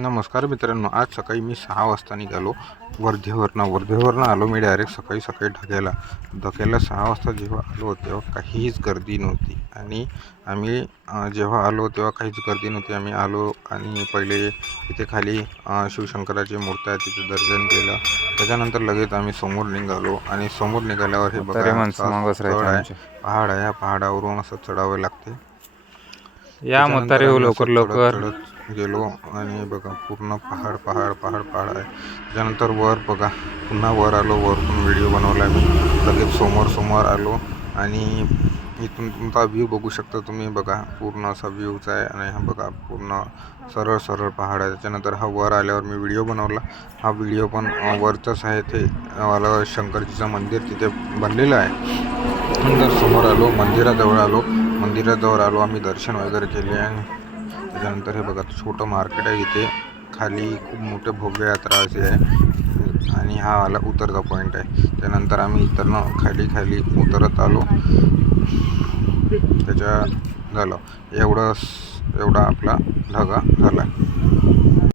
नमस्कार मित्रांनो, आज सकाळी मी 6 वाजता निघालो वर्धेवरनं आलो मी डायरेक्ट सकाळी धक्याला 6 वाजता जेव्हा आलो तेव्हा काहीच गर्दी नव्हती. आणि आम्ही जेव्हा आलो तेव्हा काहीच गर्दी नव्हती. आम्ही आलो आणि पहिले तिथे खाली शिवशंकराची मूर्ती आहे, तिथे दर्शन केलं. त्याच्यानंतर लगेच आम्ही समोर निघालो आणि समोर निघाल्यावर हे बघा असा चढ आहे, पहाड आहे. या पहाडावरून असं चढावे लागते. या म्हातारे हो लवकर चढत गेलो आणि बघा पूर्ण पहाड आहे. त्याच्यानंतर वर बघा, पुन्हा वर आलो. वरून व्हिडिओ बनवला मी. लगेच समोर आलो आणि इथून तुमचा व्ह्यू बघू शकता तुम्ही. बघा पूर्ण असा व्ह्यूच आहे आणि हा बघा पूर्ण सरळ पहाड आहे. त्याच्यानंतर हा वर आल्यावर मी व्हिडिओ बनवला. हा व्हिडिओ पण वरचाच आहे. ते मला शंकरजीचं मंदिर तिथे बनलेलं आहे. नंतर समोर आलो, मंदिराजवळ आलो. आम्ही दर्शन वगैरे केले आणि त्याच्यानंतर हे बघा छोटं मार्केट आहे. इथे खाली खूप मोठे भव्य यात्रा असे आहे आणि हा आला उतरता पॉईंट आहे. त्यानंतर आम्ही इथनं खाली उतरत आलो. त्याच्या झालं एवढा आपला धागा झाला.